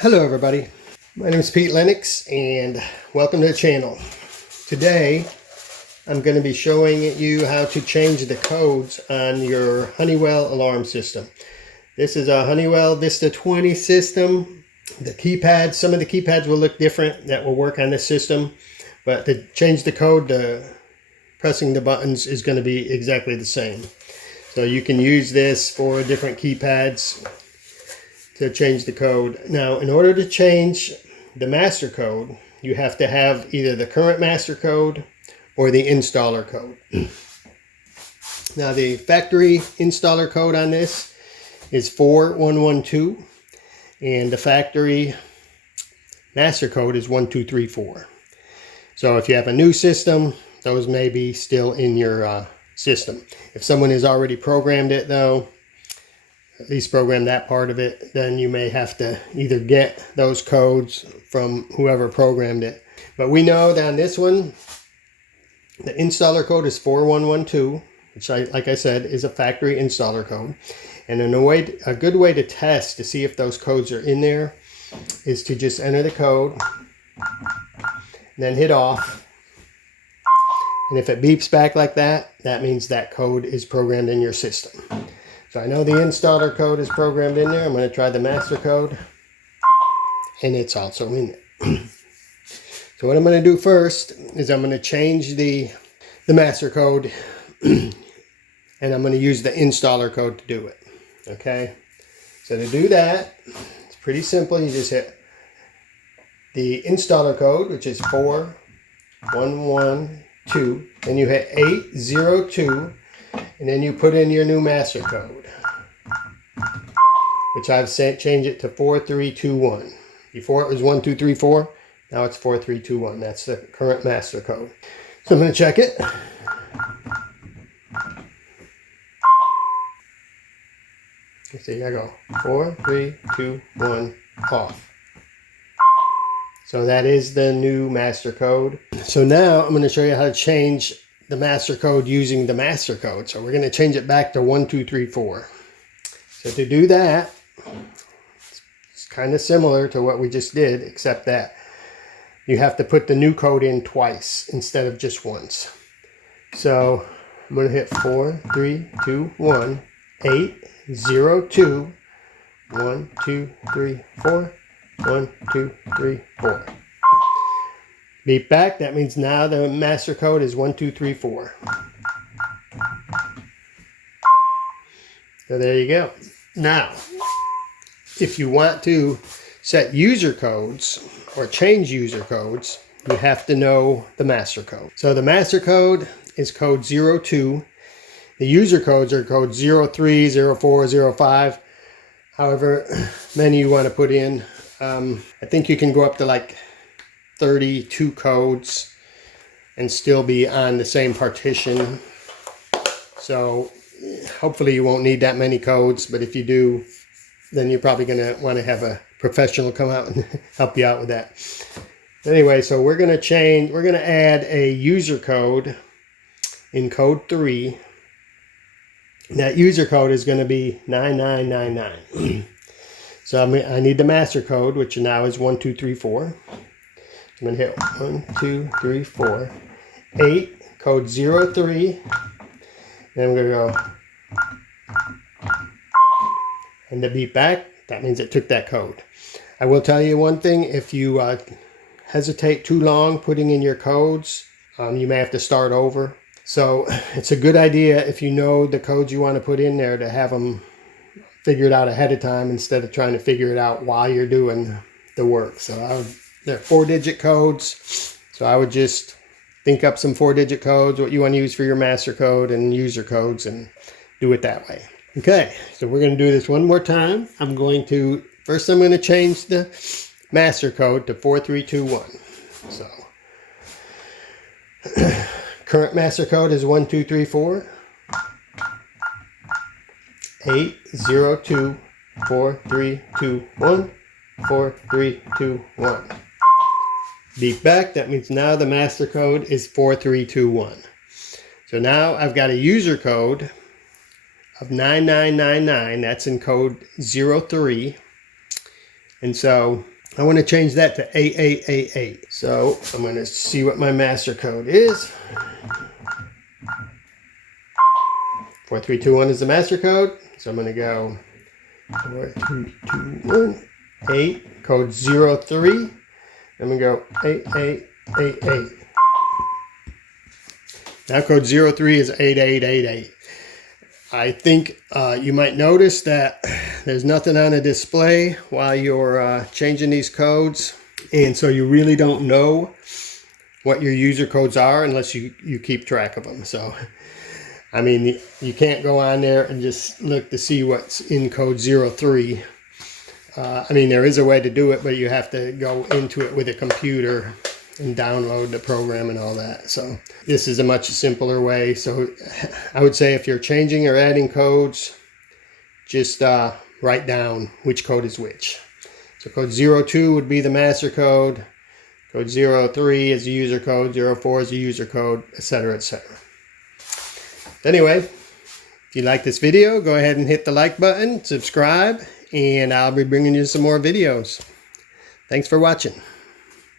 Hello everybody, my name is Pete Lennox and welcome to the channel. Today I'm going to be showing you how to change the codes on your Honeywell alarm system. This is a Honeywell Vista 20 system. The keypads, some of the keypads will look different that will work on this system, but to change the code, pressing the buttons is going to be exactly the same. So you can use this for different keypads to change the code. Now, in order to change the master code, you have to have either the current master code or the installer code. Now, the factory installer code on this is 4112, and the factory master code is 1234. So if you have a new system, those may be still in your system. If someone has already programmed it though, at least program that part of it, then you may have to either get those codes from whoever programmed it. But we know that on this one, the installer code is 4112, which like I said, is a factory installer code. And a good way to test to see if those codes are in there is to just enter the code, then hit off. And if it beeps back like that, that means that code is programmed in your system. So I know the installer code is programmed in there. I'm going to try the master code, and it's also in there. So what I'm going to do first is I'm going to change the master code, and I'm going to use the installer code to do it. Okay, so to do that, it's pretty simple. You just hit the installer code, which is 4112, then you hit 802, and then you put in your new master code, which I've changed it to 4321. Before it was 1234, now it's 4321. That's the current master code. So I'm going to check it. Let's see, I go 4, 3, 2, 1, off. So that is the new master code. So now I'm going to show you how to change the master code using the master code. So we're going to change it back to 1234. So to do that, it's kind of similar to what we just did, except that you have to put the new code in twice instead of just once. So I'm going to hit 4, 3, 2, 1, 8, 0, 2, 1, 2, 3, 4, 1, 2, 3, 4. Beep back, that means now the master code is 1234. So there you go. Now, if you want to set user codes or change user codes, you have to know the master code. So the master code is code 02. The user codes are code 03, 04, 05. However many you want to put in. I think you can go up to like 32 codes and still be on the same partition. So hopefully you won't need that many codes, but if you do, then you're probably going to want to have a professional come out and help you out with that. Anyway, so we're going to add a user code in code 3. That user code is going to be 9999. So I need the master code, which now is 1234. I'm going to hit 1, 2, 3, 4, 8, code 03. Then I'm going to go, and the beep back, that means it took that code. I will tell you one thing, if you hesitate too long putting in your codes, you may have to start over. So it's a good idea, if you know the codes you want to put in there, to have them figured out ahead of time instead of trying to figure it out while you're doing the work. So they're 4-digit codes. So I would just think up some 4-digit codes, what you want to use for your master code and user codes, and do it that way. Okay, so we're going to do this one more time. First I'm going to change the master code to 4321. So current master code is 1234. 802 4321 4321. Beep back, that means now the master code is 4321. So now I've got a user code of 9999, that's in code 03. And so I want to change that to 8888. So I'm going to see what my master code is. 4321 is the master code. So I'm going to go 4321 8, code 03. I'm going to go 8888. Now code 03 is 8888. I think you might notice that there's nothing on the display while you're changing these codes. And so you really don't know what your user codes are unless you keep track of them. So, I mean, you can't go on there and just look to see what's in code 03. I mean, there is a way to do it, but you have to go into it with a computer and download the program and all that. So this is a much simpler way. So I would say if you're changing or adding codes, just write down which code is which. So code 02 would be the master code. Code 03 is the user code. 04 is the user code, etc., etc. Anyway, if you like this video, go ahead and hit the like button, subscribe, and I'll be bringing you some more videos. Thanks for watching.